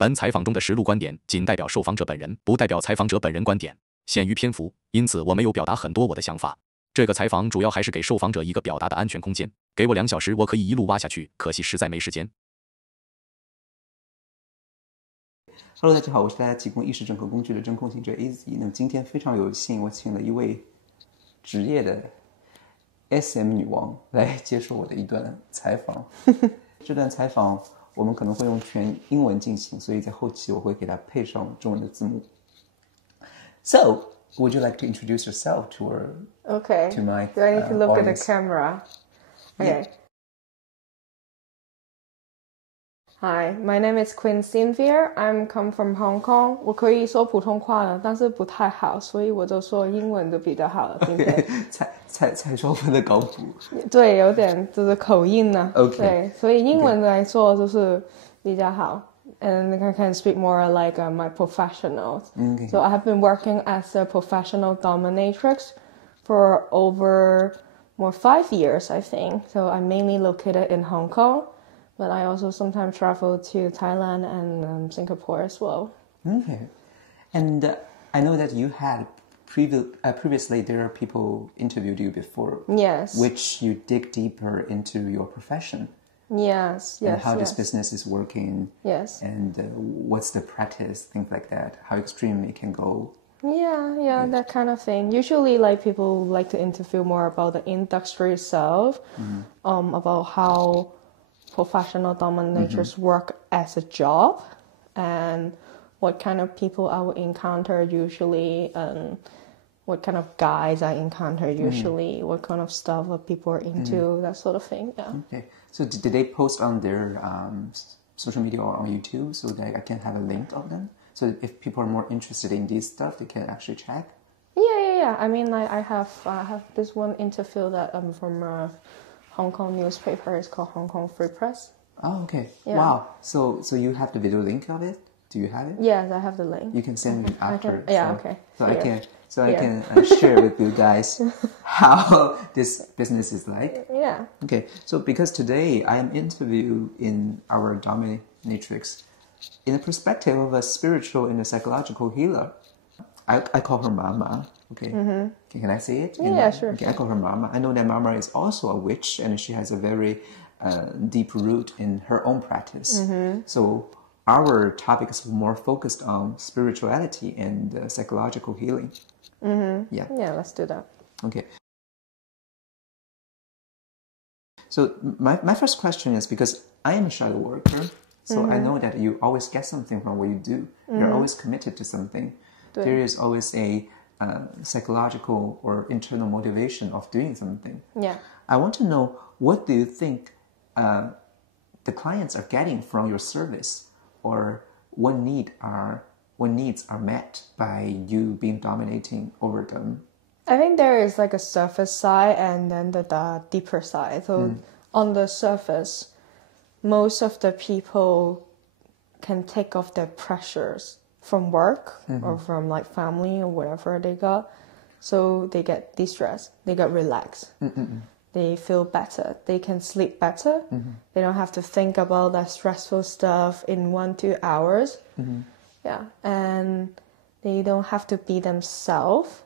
本采访中的实录观点仅代表受访者本人，不代表采访者本人观点，限于篇幅，因此我没有表达很多我的想法。这个采访主要还是给受访者一个表达的安全空间。给我2小时，我可以一路挖下去，可惜实在没时间。Hello， 大家好，我是大家提供意识整合工具的真空行者AZ。那么今天非常有幸，我请了一位职业的 SM 女王来接受我的一段采访。这段采访我们可能会用全英文进行，所以在后期我会给它配上中文的字幕。So, would you like to introduce yourself to my Do I need to look audience? at the camera? Okay. Yeah. Hi, my name is Queen Cynthia. I'm come from Hong Kong. 我可以说普通话了，但是不太好，所以我就说英文就比较好了。今天采收我的稿补。对，有点就是口音呢。Okay. 对，所以英文来说就是比较好。And I can speak more like my professionals. Okay. So I have been working as a professional dominatrix for over 5 years, I think. So I'm mainly located in Hong Kong, but I also sometimes travel to Thailand and Singapore as well. Okay. And I know that you had previously there are people interviewed you before. Yes. Which you dig deeper into your profession. Yes. And how this business is working. Yes. And what's the practice, things like that. How extreme it can go. Yeah, that kind of thing. Usually, like people like to interview more about the industry itself, about how professional dominators work as a job, and what kind of people I will encounter usually, and what kind of guys I encounter usually, what kind of stuff that people are into, that sort of thing. Yeah. Okay. So did they post on their social media or on YouTube so that I can have a link of them? So if people are more interested in this stuff, they can actually check? Yeah. I mean, like I have this one interview that from a Hong Kong newspaper. It's called Hong Kong Free Press. Oh, okay. Yeah. Wow. So you have the video link of it? Do you have it? Yes, I have the link. You can send me after. Okay. So I can share with you guys how this business is like. Yeah. Okay. So because today I am interviewing our dominatrix in the perspective of a spiritual and a psychological healer. I call her Mama. Okay. Can I say it? Yeah, sure. Okay, I call her Mama. I know that Mama is also a witch and she has a very deep root in her own practice. So our topic is more focused on spirituality and psychological healing. Yeah, Let's do that. Okay. So my first question is, because I am a shadow worker, so I know that you always get something from what you do. You're always committed to something. There is always a psychological or internal motivation of doing something. Yeah. I want to know, what do you think the clients are getting from your service, or what needs are met by you being dominating over them? I think there is like a surface side and then the deeper side. So on the surface, most of the people can take off their pressures from work or from like family or whatever they got. So they get de-stressed, they get relaxed. They feel better. They can sleep better. They don't have to think about that stressful stuff in 1-2 hours. Yeah, and they don't have to be themselves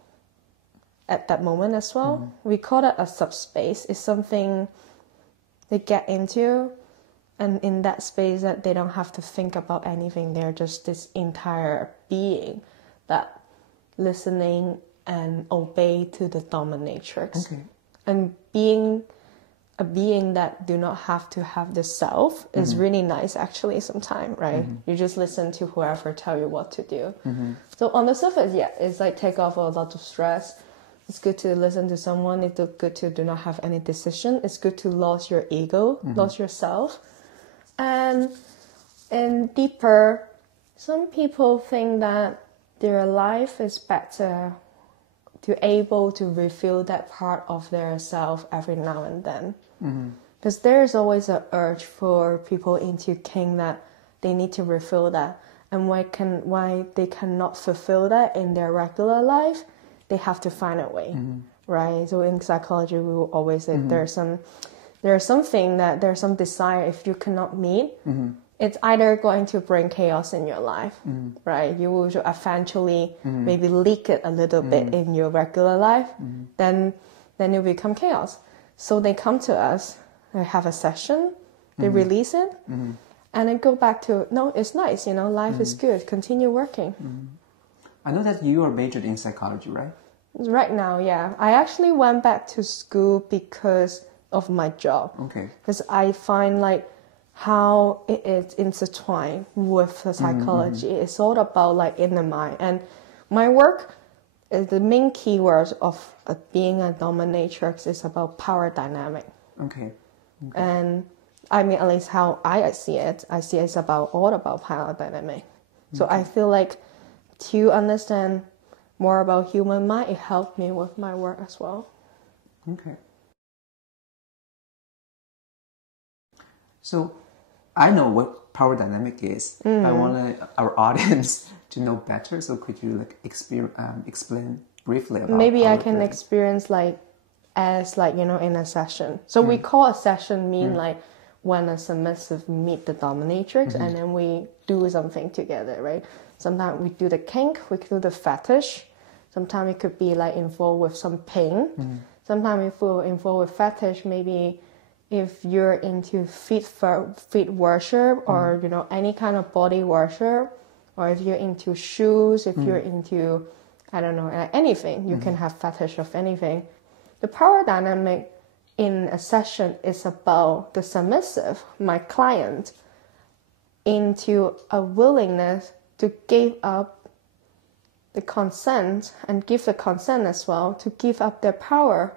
at that moment as well. We call that a subspace. It's something they get into, and in that space that they don't have to think about anything. They're just this entire being that listening and obey to the dominatrix. Okay. And being a being that do not have to have the self is really nice actually sometimes, right? You just listen to whoever tell you what to do. So on the surface, it's like take off a lot of stress. It's good to listen to someone. It's good to do not have any decision. It's good to lose your ego, lose yourself. And deeper, some people think that their life is better to able to reveal that part of their self every now and then. Because there's always an urge for people into King that they need to reveal that. And why they cannot fulfill that in their regular life, they have to find a way, right? So in psychology, we will always say there's some desire if you cannot meet, it's either going to bring chaos in your life, right? You will eventually maybe leak it a little bit in your regular life, then you become chaos. So they come to us, they have a session, they release it, and then go back to, no, it's nice, life is good, continue working. I know that you are majored in psychology, right? Right now, yeah. I actually went back to school because of my job. Okay. Because I find like how it is intertwined with the psychology. It's all about like in the mind. And my work, the main keywords of being a dominatrix is about power dynamic. Okay. And I mean, at least how I see it it's all about power dynamic. So I feel like to understand more about human mind, it helped me with my work as well. Okay. So I know what power dynamic is. I want our audience to know better. So could you like explain briefly about maybe I power can dynamic? experience like as like in a session. So we call a session mean like when a submissive meet the dominatrix and then we do something together, right? Sometimes we do the kink, we do the fetish. Sometimes it could be like involved with some pain. Sometimes if we're involved with fetish, maybe if you're into feet worship or any kind of body worship, or if you're into shoes, if you're into I don't know anything, you can have fetish of anything. The power dynamic in a session is about the submissive, my client, into a willingness to give up the consent and give the consent as well to give up their power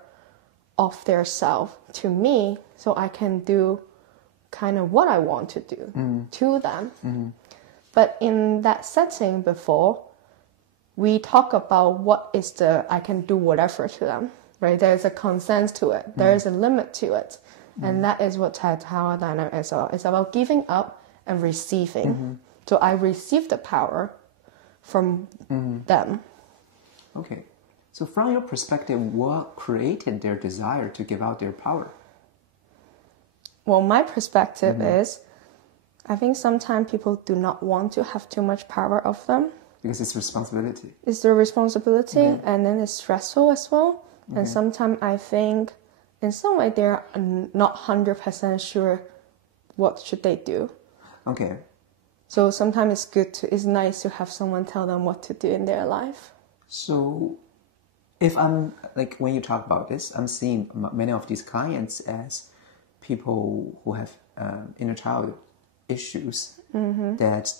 of their self to me so I can do kind of what I want to do to them. But in that setting before, we talk about what is I can do whatever to them, right? There's a consent to it. There is a limit to it. And that is what power dynamic is about. It's about giving up and receiving. So I receive the power from them. Okay. So from your perspective, what created their desire to give out their power? Well, my perspective is, I think sometimes people do not want to have too much power of them. Because it's responsibility. It's their responsibility, and then it's stressful as well. And sometimes I think, in some way, they're not 100% sure what should they do. Okay. So sometimes it's nice to have someone tell them what to do in their life. So if I'm, like when you talk about this, I'm seeing many of these clients as people who have inner child issues, that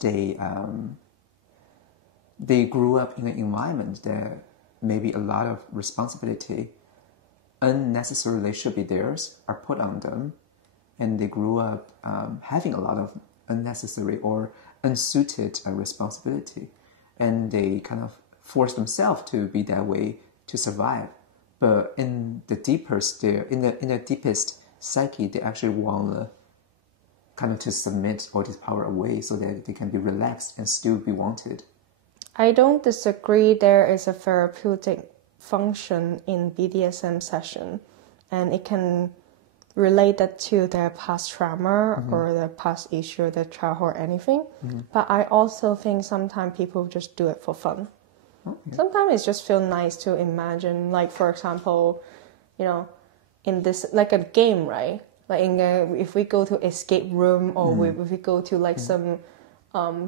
they grew up in an environment that maybe a lot of responsibility unnecessarily should be theirs are put on them, and they grew up having a lot of unnecessary or unsuited responsibility, and they kind of force themselves to be that way to survive. But in the deepest, in the deepest psyche, they actually want kind of to submit all this power away so that they can be relaxed and still be wanted. I don't disagree. There is a therapeutic function in BDSM session, and it can relate that to their past trauma or their past issue, their childhood or anything. But I also think sometimes people just do it for fun. Sometimes it just feels nice to imagine, like for example, in this like a game, right? Like if we go to escape room or if we go to like some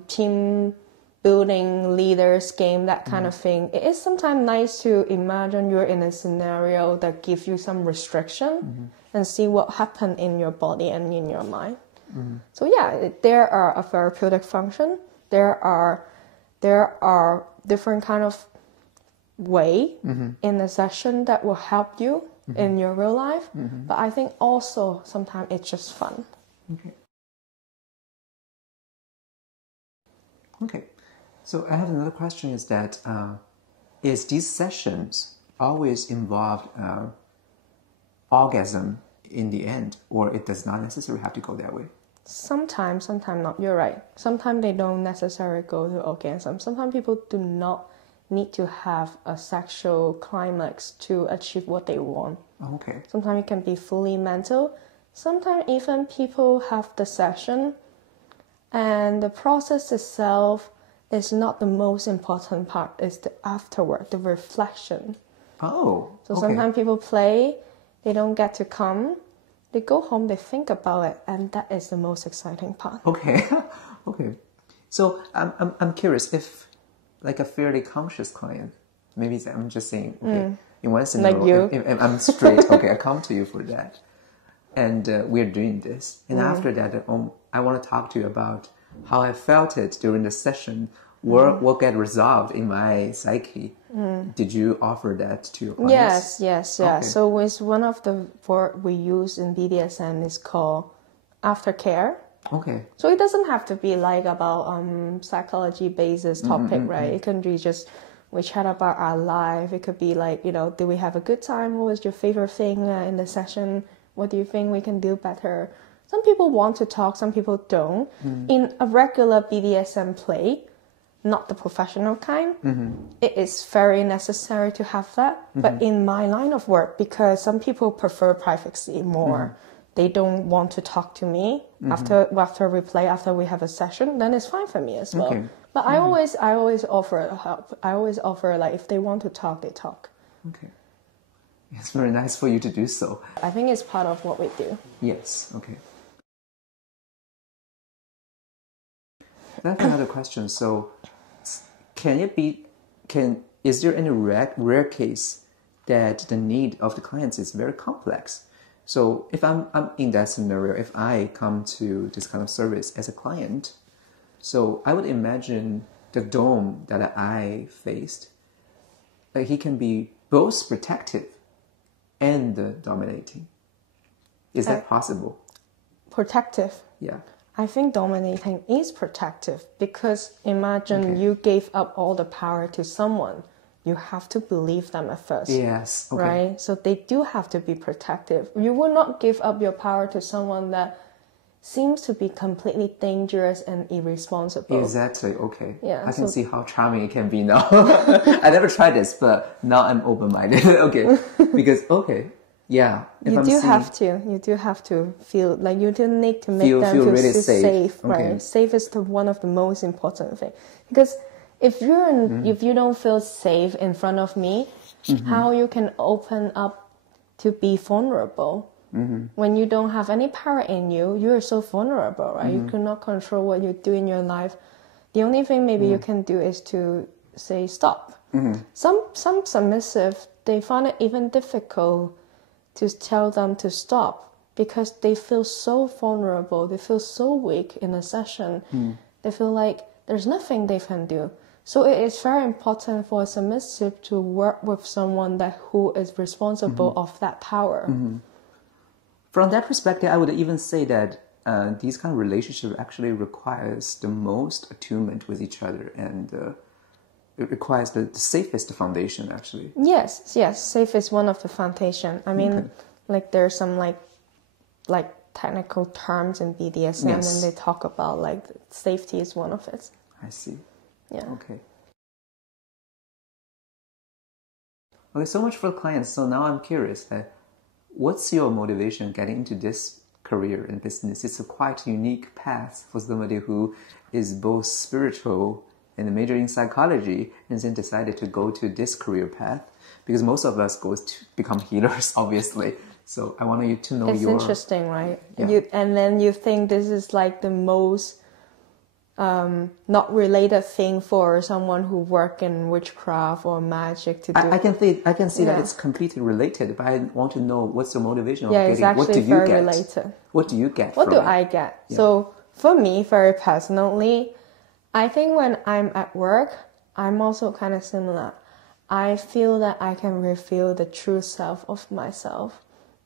team building leaders game, that kind of thing, it is sometimes nice to imagine you're in a scenario that gives you some restriction and see what happened in your body and in your mind. So yeah, there are a therapeutic function. There are different kind of way in a session that will help you in your real life. But I think also sometimes it's just fun. Okay. So I have another question is that, is these sessions always involve orgasm in the end, or it does not necessarily have to go that way? Sometimes not. You're right. Sometimes they don't necessarily go to orgasm. Sometimes people do not need to have a sexual climax to achieve what they want. Okay. Sometimes it can be fully mental. Sometimes even people have the session And the process itself is not the most important part. It's the afterward, the reflection. Oh, So okay. sometimes people play, they don't get to come. They go home, they think about it, and that is the most exciting part. Okay, okay. So I'm curious if, like a fairly conscious client, maybe I'm just saying, okay, in one scenario, Like you. If I'm straight, okay, I come to you for that, and we're doing this, and after that, I want to talk to you about how I felt it during the session. What get resolved in my psyche? Did you offer that to your clients? Yes. Okay. So it's one of the word we use in BDSM is called aftercare. Okay. So it doesn't have to be like about psychology basis topic, right? It can be just we chat about our life. It could be like, did we have a good time? What was your favorite thing in the session? What do you think we can do better? Some people want to talk, some people don't. In a regular BDSM play, not the professional kind, it is very necessary to have that. But in my line of work, because some people prefer privacy more, they don't want to talk to me after we play, after we have a session, then it's fine for me as well. Okay. But I always offer help. I always offer, like, if they want to talk, they talk. Okay. It's very nice for you to do so. I think it's part of what we do. Yes. Okay. That's another question. So, is there any rare case that the need of the clients is very complex? So, if I'm in that scenario, if I come to this kind of service as a client, so I would imagine the dome that I faced, like he can be both protective and dominating. Is that possible? Protective. Yeah. I think dominating is protective because imagine you gave up all the power to someone. You have to believe them at first. Yes. Okay. Right? So they do have to be protective. You will not give up your power to someone that seems to be completely dangerous and irresponsible. Exactly. Okay. Yeah, I can so- see how charming it can be now. I never tried this, but now I'm open-minded. Okay. Because, okay. Yeah. If You I'm do seeing- have to feel like you do need to make Feel them feel really safe. safe, right? Okay. Safe is one of the most important thing because if if you don't feel safe in front of me, how you can open up to be vulnerable? When you don't have any power in you, you are so vulnerable, right? You cannot control what you do in your life. The only thing maybe you can do is to say stop. Some submissive, they find it even difficult to tell them to stop because they feel so vulnerable. They feel so weak in a session. They feel like there's nothing they can do. So it is very important for a submissive to work with someone who is responsible of that power. From that perspective, I would even say that these kind of relationships actually requires the most attunement with each other, and it requires the safest foundation, actually. Yes, safe is one of the foundation. I mean, like there's some like technical terms in BDSM, Yes. and they talk about like safety is one of it. I see. Yeah. Okay. Okay, so much for clients. So now I'm curious that what's your motivation getting into this career and business? It's a quite unique path for somebody who is both spiritual and major in psychology and then decided to go to this career path because most of us goes to become healers, obviously. So I want you to know It's interesting, right? Yeah. And then you think this is like the most not related thing for someone who work in witchcraft or magic to do. I can see that Yeah. it's completely related, but I want to know what's the motivation of Yeah, getting. it's actually What do you very get? related. What do you get? What from do it? I get? Yeah. So for me, very personally, I think when I'm at work, I'm also kind of similar. I feel that I can reveal the true self of myself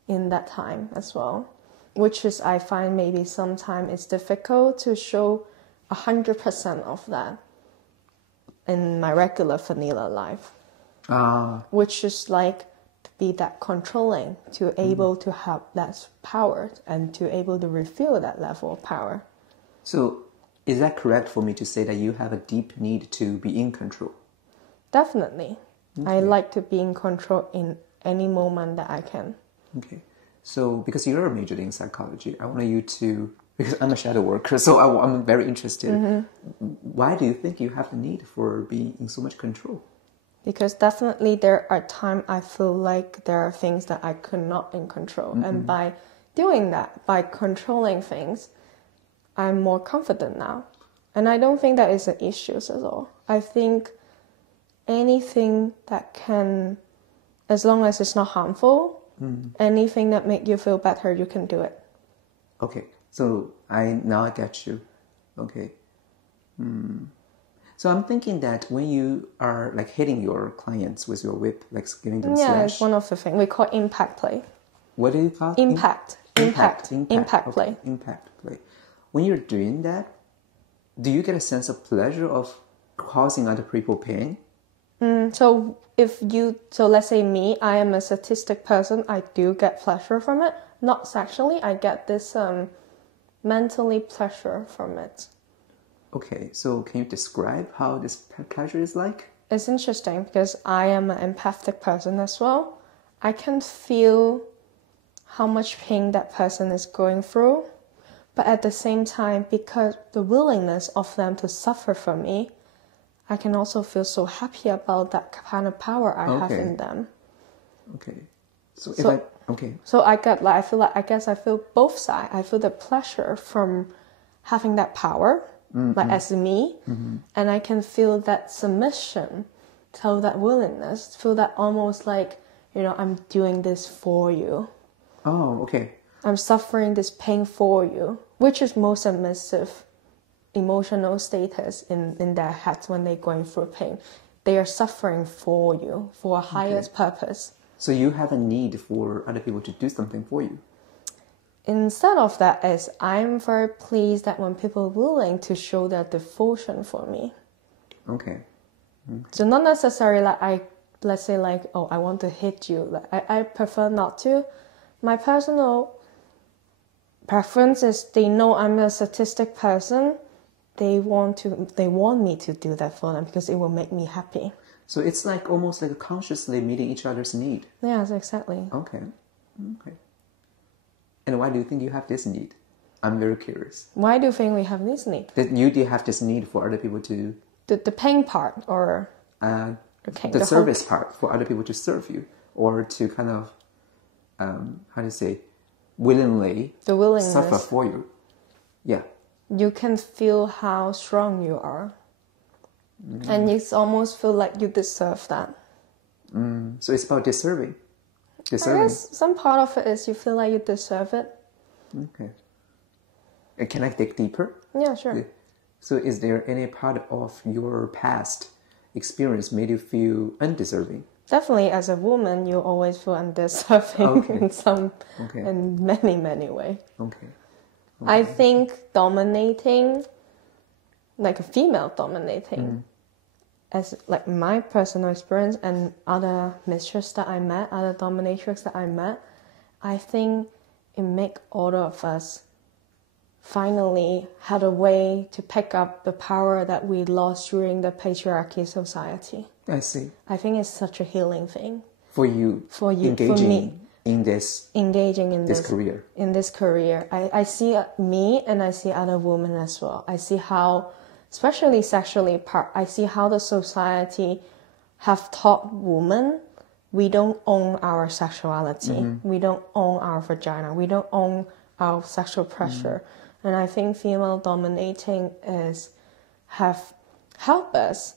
in that time as well, which is I find maybe sometimes it's difficult to show 100% of that in my regular vanilla life, which is like to be that controlling, to able to have that power and to able to reveal that level of power. So, is that correct for me to say that you have a deep need to be in control? Definitely. I like to be in control in any moment that I can. Okay. So, because you're majored in psychology, I want you to Because I'm a shadow worker, so I'm very interested. Why do you think you have the need for being in so much control? Because definitely there are times I feel like there are things that I could not in control. And by doing that, by controlling things, I'm more confident now. And I don't think that is an issue at all. I think anything that can, as long as it's not harmful, anything that make you feel better, you can do it. Okay, so now I get you. Okay. So I'm thinking that when you are like hitting your clients with your whip, like giving them slash. Yeah, it's one of the things. We call impact play. What do you call it? Impact play. Impact play. When you're doing that, do you get a sense of pleasure of causing other people pain? So let's say me, I am a sadistic person. I do get pleasure from it. Not sexually, I get this mentally pleasure from it. Okay, so can you describe how this pleasure is like? It's interesting because I am an empathic person as well. I can feel how much pain that person is going through. But at the same time, because the willingness of them to suffer for me, I can also feel so happy about that kind of power I have in them. Okay. So I feel both sides. I feel the pleasure from having that power, like as me, and I can feel that submission, feel that willingness, feel that almost like, I'm doing this for you. Oh, okay. I'm suffering this pain for you, which is most submissive emotional status in their heads when they're going through pain. They are suffering for you, for a highest purpose. So you have a need for other people to do something for you. Instead of that, I'm very pleased that when people are willing to show their devotion for me. Okay. So not necessarily let's say I want to hit you. I prefer not to. My personal preference is they know I'm a sadistic person. They want me to do that for them because it will make me happy. So it's like almost like consciously meeting each other's need. Yes, exactly. Okay. And why do you think you have this need? I'm very curious. Why do you think we have this need? That you do have this need for other people to... The pain part or... the service part for other people to serve you or to kind of, willingly the willingness. Suffer for you. Yeah. You can feel how strong you are. And you almost feel like you deserve that. So it's about deserving. I guess some part of it is you feel like you deserve it. Okay. And can I dig deeper? Yeah, sure. So is there any part of your past experience made you feel undeserving? Definitely, as a woman, you always feel undeserving in many, many ways. Okay. I think dominating, like a female dominating, as like my personal experience and other mistresses that I met, other dominatrix that I met, I think it make all of us finally had a way to pick up the power that we lost during the patriarchy society. I see. I think it's such a healing thing. For you, engaging for me. In this career. In this career. I see me and I see other women as well. I see how, especially sexually, I see how the society have taught women we don't own our sexuality. We don't own our vagina. We don't own our sexual pressure. And I think female dominating have helped us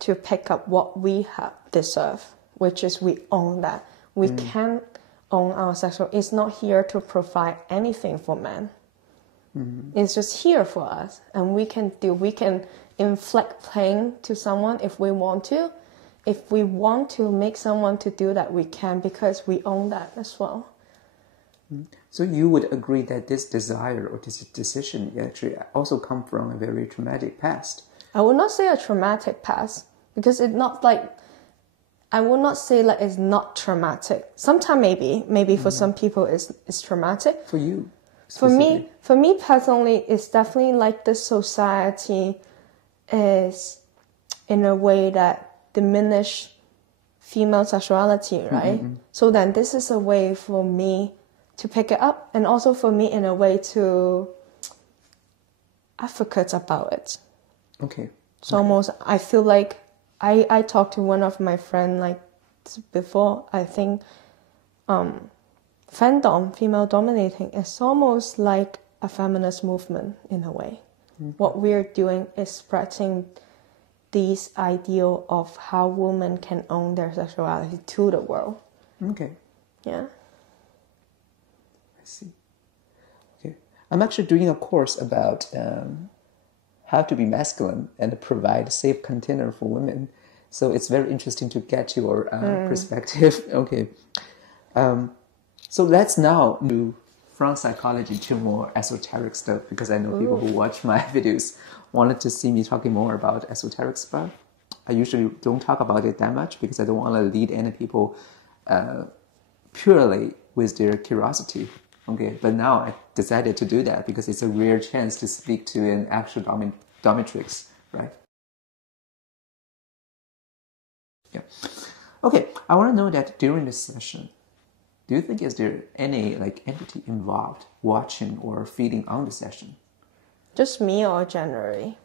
to pick up what we deserve, which is we own that. We can't own our sexual. It's not here to provide anything for men. It's just here for us. And we can inflict pain to someone if we want to. If we want to make someone to do that, we can because we own that as well. So you would agree that this desire or this decision actually also come from a very traumatic past? I would not say a traumatic past because it's not like, I will not say like it's not traumatic. Sometimes maybe for some people it's traumatic. For you? For me personally, it's definitely like the society is in a way that diminish female sexuality, right? So then this is a way for me to pick it up and also for me in a way to advocate about it. Okay. So almost, I feel like I talked to one of my friends like before. I think fandom, female dominating, is almost like a feminist movement in a way. What we're doing is spreading this ideal of how women can own their sexuality to the world. Okay. Yeah. I see. Okay. I'm actually doing a course about how to be masculine and provide a safe container for women. So it's very interesting to get your perspective. Okay. So let's now move from psychology to more esoteric stuff, because I know people who watch my videos wanted to see me talking more about esoteric stuff. I usually don't talk about it that much because I don't want to lead any people purely with their curiosity. Okay, but now I decided to do that because it's a rare chance to speak to an actual dominatrix, right? Yeah. Okay, I want to know that during this session, do you think is there any like entity involved watching or feeding on the session? Just me or generally?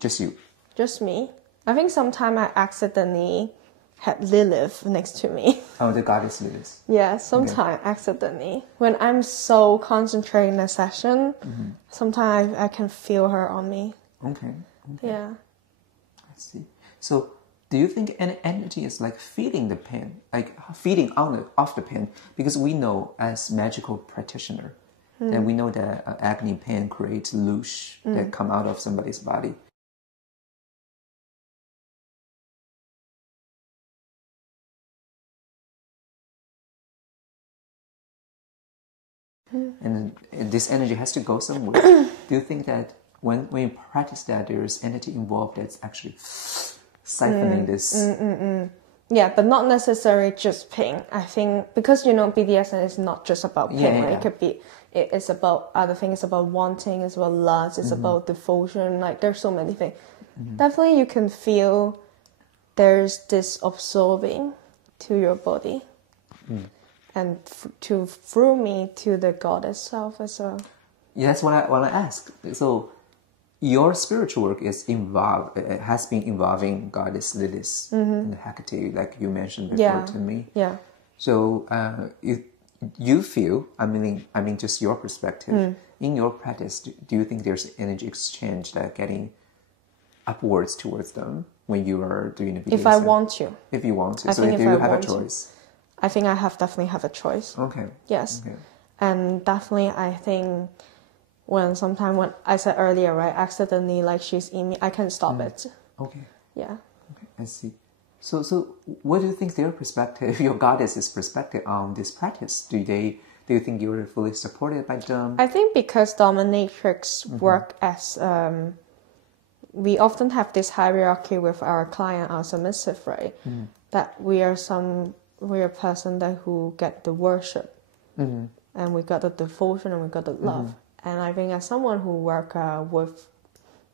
Just you. Just me. I think sometimes I accidentally had Lilith next to me. Oh, the goddess Lilith. Yeah, sometimes accidentally. When I'm so concentrated in a session, sometimes I can feel her on me. Okay. Yeah. I see. So, do you think an entity is like feeding the pain, like feeding off the pain? Because we know as magical practitioner, that we know that agony pain creates loosh that come out of somebody's body. And this energy has to go somewhere. Do you think that when you practice that, there is entity involved that's actually siphoning this? Yeah, but not necessarily just pain. I think because BDSM is not just about pain. Right? It could be. It's about other things. It's about wanting. It's about lust. It's about devotion. Like there's so many things. Definitely, you can feel there's this absorbing to your body, and through me to the God itself as well. Yeah, that's what I want to ask. So, your spiritual work is involved. It has been involving Goddess Lilith and Hecate, like you mentioned before to me. Yeah. So, you feel, I mean, just your perspective, in your practice, do you think there's energy exchange that getting upwards towards them when you are doing a BDSM? If I want to. If you want to. So do you have a choice? I think I definitely have a choice. Okay. Yes. Okay. And definitely I think when I said earlier, right, accidentally like she's in me, I can stop it. Okay. Yeah. Okay, I see. So what do you think their perspective, your goddess's perspective on this practice? Do you think you're fully supported by them? I think because dominatrix work as we often have this hierarchy with our client, our submissive, right? That we are a person who get the worship, and we got the devotion, and we got the love. And I think as someone who work with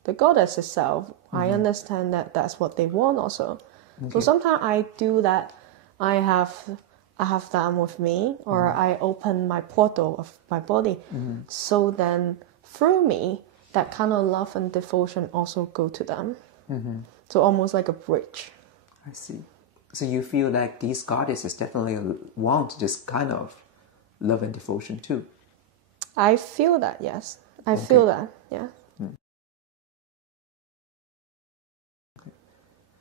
the goddess itself, I understand that that's what they want also. Okay. So sometimes I do that. I have them with me, or I open my portal of my body. So then through me, that kind of love and devotion also go to them. So almost like a bridge. I see. So you feel like these goddesses definitely want this kind of love and devotion too? I feel that, yes. I feel that, yeah.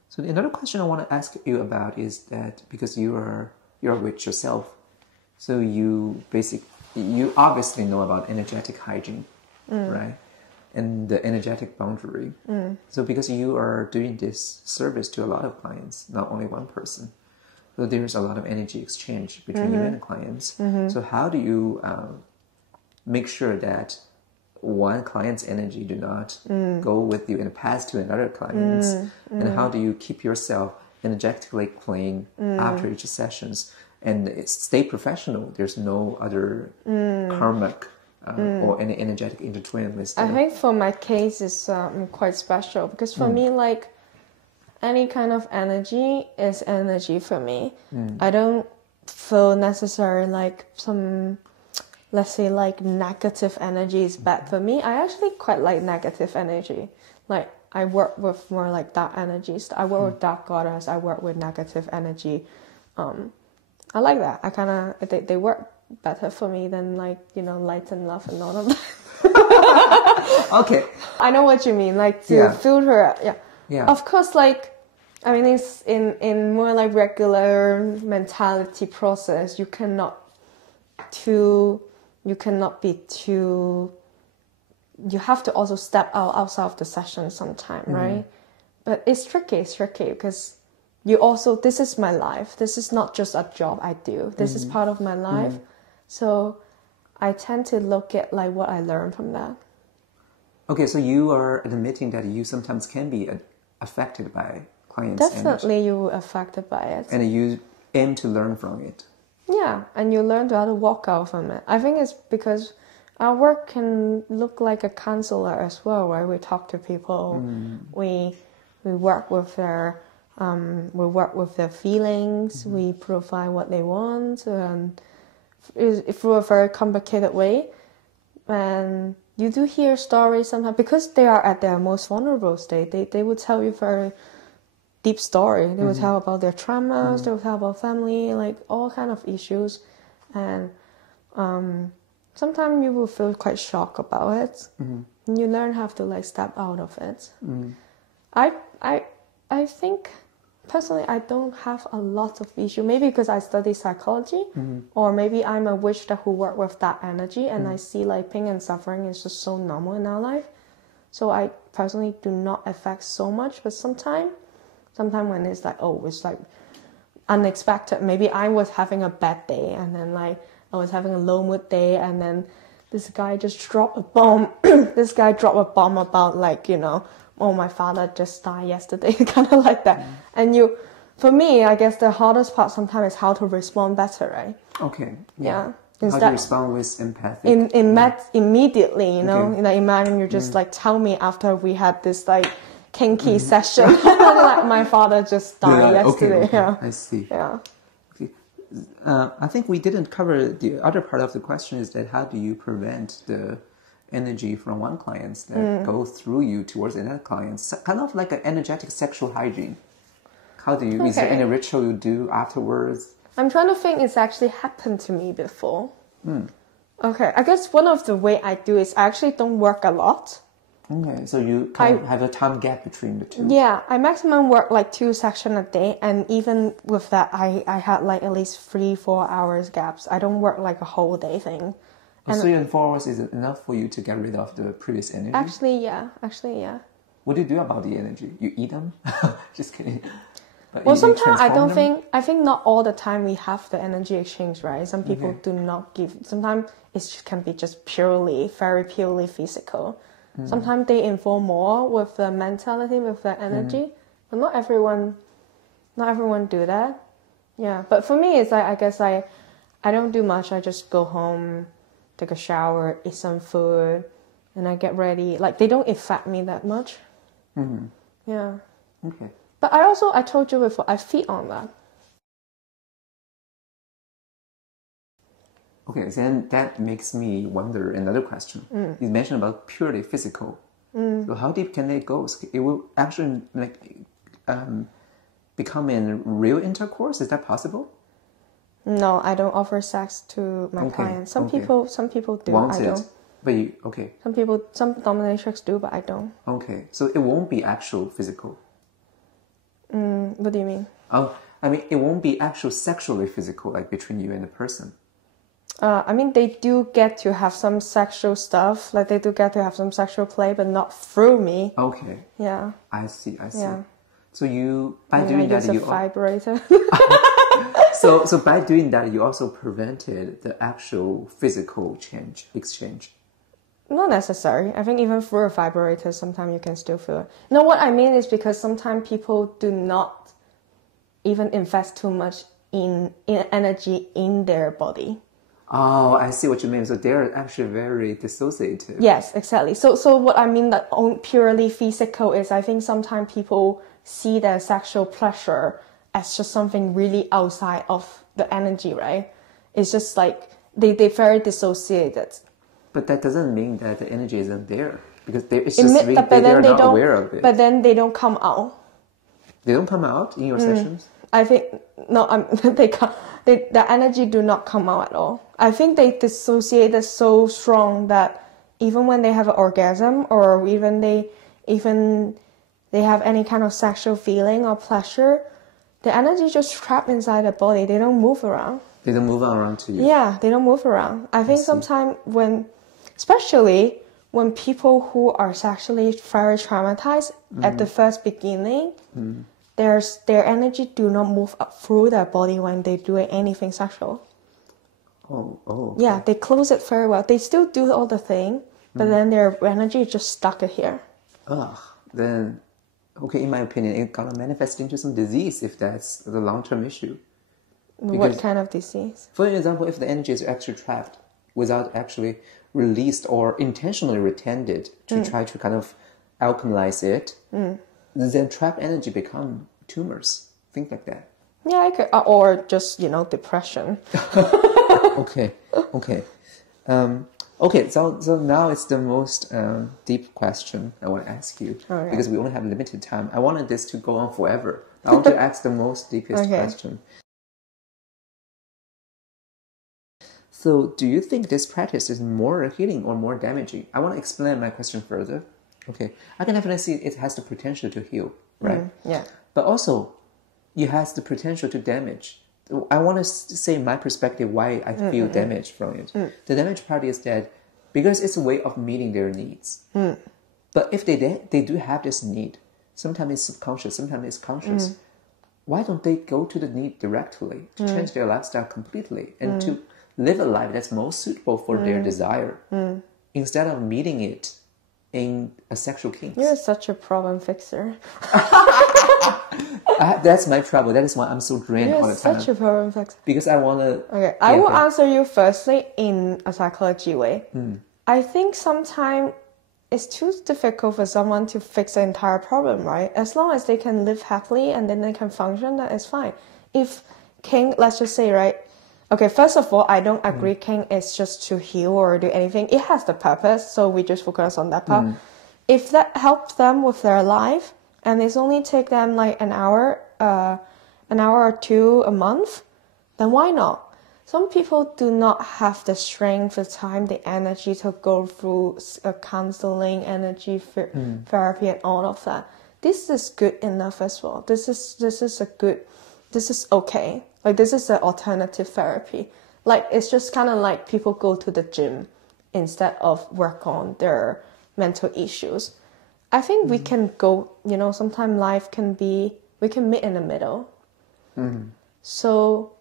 So another question I want to ask you about is that because you're a witch yourself, so you obviously know about energetic hygiene, right? And the energetic boundary. So because you are doing this service to a lot of clients, not only one person, so there's a lot of energy exchange between you and the clients. So how do you make sure that one client's energy do not go with you and pass to another client's? And how do you keep yourself energetically clean after each sessions and stay professional? There's no other karmic or any energetic intertwine with them. I think for my case it's quite special because for me, like any kind of energy is energy for me. I don't feel necessary like some let's say like negative energy is bad for me. I actually quite like negative energy. Like I work with more like dark energies. I work with dark goddess. I work with negative energy. I like that. I kind of they work better for me than like, you know, light and love and all of that. Okay. I know what you mean. Like to filter. Yeah. Of course, like I mean, it's in more like regular mentality process. You cannot be too. You have to also step outside of the session sometime, right? But it's tricky because you also, this is my life. This is not just a job I do. This is part of my life. So I tend to look at like what I learned from that. Okay, so you are admitting that you sometimes can be affected by clients' Definitely energy. you were affected by it. And you aim to learn from it. Yeah, and you learn how to walk out from it. I think it's because our work can look like a counselor as well, right? We talk to people, we work with their feelings, we provide what they want, and through a very complicated way. And you do hear stories sometimes because they are at their most vulnerable state. They will tell you very deep story. They will tell about their traumas. They will tell about family, like all kind of issues, and sometimes you will feel quite shocked about it. And you learn how to like step out of it. I think personally I don't have a lot of issue. Maybe because I study psychology, or maybe I'm a witch that who work with that energy, and I see like pain and suffering is just so normal in our life. So I personally do not affect so much. But sometimes when it's like, oh, it's like unexpected. Maybe I was having a bad day, and then like I was having a low mood day, and then this guy just dropped a bomb. This guy dropped a bomb about like, you know, oh, my father just died yesterday, kind of like that. And for me, I guess the hardest part sometimes is how to respond better, right? Okay. Yeah. How to respond with empathy. Immediately, you know, Okay. like imagine you just like tell me after we had this like kinky session, like my father just died yesterday. Okay. Yeah. I see. Yeah. I think we didn't cover the other part of the question is that how do you prevent the energy from one client that go through you towards another client? Kind of like an energetic sexual hygiene. How do you, is there any ritual you do afterwards? I'm trying to think it's actually happened to me before. Okay, I guess one of the way I do is I actually don't work a lot. Okay, so you kind of have a time gap between the two. Yeah, I maximum work like 2 sessions a day, and even with that, I had like at least 3-4 hours gaps. I don't work like a whole day thing. And 3 and 4 hours is enough for you to get rid of the previous energy? Actually, yeah. What do you do about the energy? You eat them? Just kidding. But Well, sometimes I think not all the time we have the energy exchange, right? Some people do not give, sometimes it can be just very purely physical. Sometimes they involve more with the mentality, with the energy. But not everyone do that. Yeah, but for me, it's like, I guess I don't do much. I just go home, take a shower, eat some food, and I get ready. Like, they don't affect me that much. Yeah. Okay. But I told you before, I feed on that. Okay, then that makes me wonder another question. You mentioned about purely physical. So how deep can it go? It will actually become a real intercourse? Is that possible? No, I don't offer sex to my clients. Some people do. I don't. But you, okay. Some dominatrix do, but I don't. Okay, so it won't be actual physical. What do you mean? I mean, it won't be actual sexually physical, like between you and the person. I mean, they do get to have some sexual stuff. Like, they do get to have some sexual play, but not through me. Okay. Yeah. I see. Yeah. So by doing that, you use a vibrator. So by doing that, you also prevented the actual physical exchange. Not necessary. I think even through a vibrator, sometimes you can still feel it. No, what I mean is because sometimes people do not even invest too much in energy in their body. Oh, I see what you mean. So they're actually very dissociative. Yes, exactly. So what I mean that purely physical is, I think sometimes people see their sexual pleasure as just something really outside of the energy, right? It's just like they're very dissociated. But that doesn't mean that the energy isn't there, because it's It just may- really, but they then are they not don't- aware of it. But then they don't come out. They don't come out in your sessions? I think no, they can't. The energy do not come out at all. I think they dissociate it so strong that even when they have an orgasm, or even they have any kind of sexual feeling or pleasure, the energy just trapped inside the body. They don't move around. They don't move around to you. Yeah, they don't move around. I think sometimes especially when people who are sexually very traumatized at the first beginning, their energy do not move up through their body when they do anything sexual. Oh, okay. Yeah, they close it very well. They still do all the thing, but then their energy is just stuck here. Then, okay, in my opinion, it's gonna manifest into some disease if that's the long-term issue. What kind of disease? For example, if the energy is actually trapped without actually released or intentionally retained to try to kind of alchemize it, then trapped energy become tumors, things like that. Yeah, I could, or just depression. Okay. So now it's the most deep question I want to ask you, Okay. because we only have limited time. I wanted this to go on forever. I want to ask the most deepest Okay. question. So, do you think this practice is more healing or more damaging? I want to explain my question further. Okay, I can definitely see it has the potential to heal, right? Yeah. But also, it has the potential to damage. I want to say my perspective why I feel damage from it. The damage part is that because it's a way of meeting their needs. But if they do have this need, sometimes it's subconscious, sometimes it's conscious. Why don't they go to the need directly to change their lifestyle completely and to live a life that's most suitable for their desire instead of meeting it in a sexual kink? You're such a problem fixer. That's my trouble. That is why I'm so drained all You're the time. such a problem fixer. Because I want to... Okay, I will answer you firstly in a psychology way. I think sometimes it's too difficult for someone to fix the entire problem, right? As long as they can live happily and then they can function, that is fine. If kink, let's just say, right? Okay, first of all, I don't agree kink is just to heal or do anything. It has the purpose, so we just focus on that part. If that helps them with their life, and it's only take them like an hour or two a month, then why not? Some people do not have the strength, the time, the energy to go through counseling, energy therapy, and all of that. This is good enough as well. This is okay. Like, this is an alternative therapy. Like, it's just kind of like people go to the gym instead of work on their mental issues. I think we can go, sometimes life can be, we can meet in the middle. So,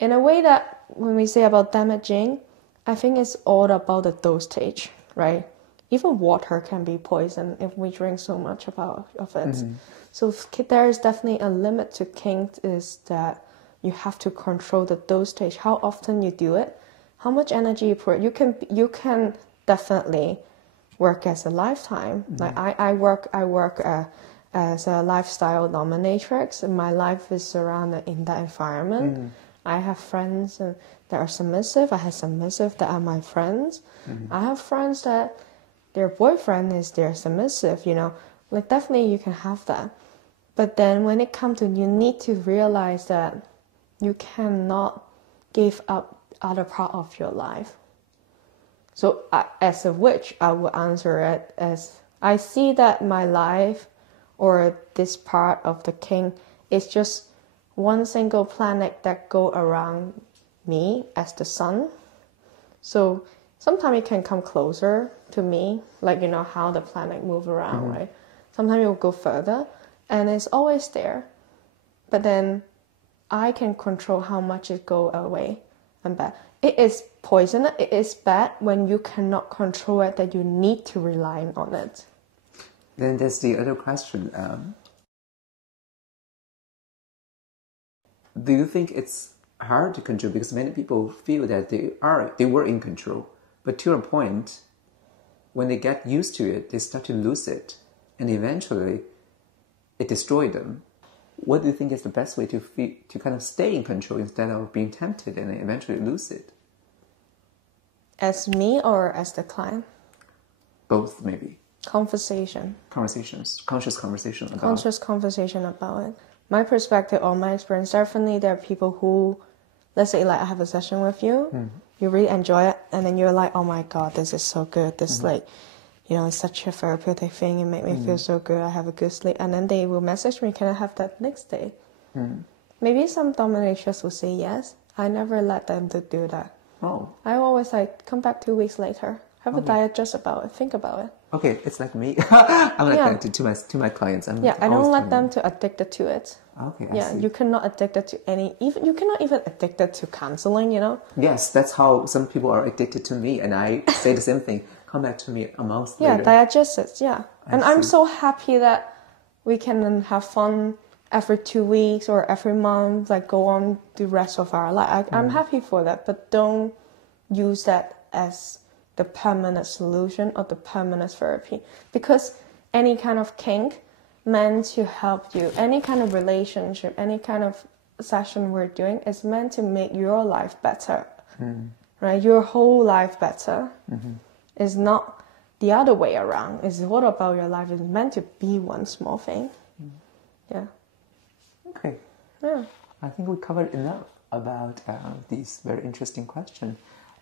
in a way that when we say about damaging, I think it's all about the dosage, right? Even water can be poison if we drink so much of it. So there is definitely a limit to kink, is that you have to control the dosage, how often you do it, how much energy you put. You can definitely work as a lifetime. Like I work as a lifestyle dominatrix, and my life is surrounded in that environment. I have friends that are submissive. I have submissive that are my friends. I have friends that their boyfriend is their submissive, Like, definitely you can have that. But then when it comes to, you need to realize that you cannot give up other part of your life. So as a witch, I will answer it as, I see that my life or this part of the kink is just one single planet that go around me as the sun. So sometimes it can come closer to me, like, how the planet move around, right? Sometimes it will go further, and it's always there. But then I can control how much it go away and back. It is poisonous, it is bad when you cannot control it, that you need to rely on it. Then there's the other question. Do you think it's hard to control? Because many people feel that they were in control. But to a point, when they get used to it, they start to lose it. And eventually, it destroys them. What do you think is the best way to kind of stay in control instead of being tempted and eventually lose it? As me or as the client? Both, maybe. Conversations. Conscious conversation about. Conscious conversation about it. My perspective or my experience, definitely there are people who, let's say like I have a session with you, you really enjoy it, and then you're like, oh my God, this is so good. This like, you know, it's such a therapeutic thing. It made me feel so good. I have a good sleep. And then they will message me, can I have that next day? Maybe some dominatrix will say yes. I never let them to do that. Oh. I always like, come back 2 weeks later. Have a digest about it. Think about it. Okay, it's like me. I'm like that to my clients. I don't let them to addicted to it. Okay, I see. You cannot addicted to you cannot even addicted to counseling, you know? Yes, that's how some people are addicted to me, and I say the same thing. Come back to me a month later. Digest it, And I'm so happy that we can have fun every 2 weeks or every month, like go on the rest of our life. I'm happy for that, but don't use that as the permanent solution or the permanent therapy, because any kind of kink meant to help you, any kind of relationship, any kind of session we're doing is meant to make your life better, right? Your whole life better. It's not the other way around. It's what about your life is meant to be one small thing. Yeah. Okay. Yeah. I think we covered enough about this very interesting question.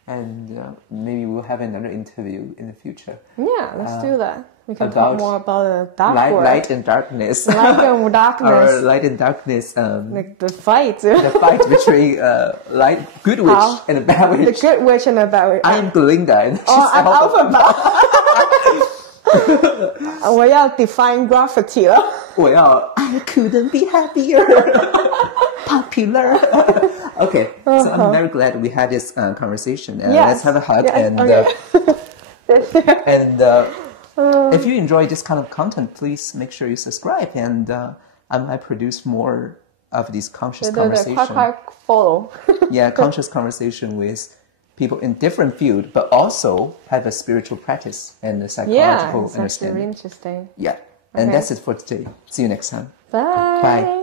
And maybe we'll have another interview in the future. Yeah, let's do that. We can talk more about the dark world. Light and darkness. Light and darkness. Or light and darkness. Like the fight. The fight between good witch and a bad witch. The good witch and a bad witch. I am Belinda and she's I'm Alphabet. 我要 define graffiti 了。我要 I couldn't be happier. Popular. Okay, so I'm very glad we had this conversation. Let's have a hug. If you enjoy this kind of content, please make sure you subscribe. And I might produce more of these conscious conversation. Follow. Conscious conversation with people in different field, but also have a spiritual practice and a psychological understanding. Really interesting. Yeah, and that's it for today. See you next time. Bye. Bye.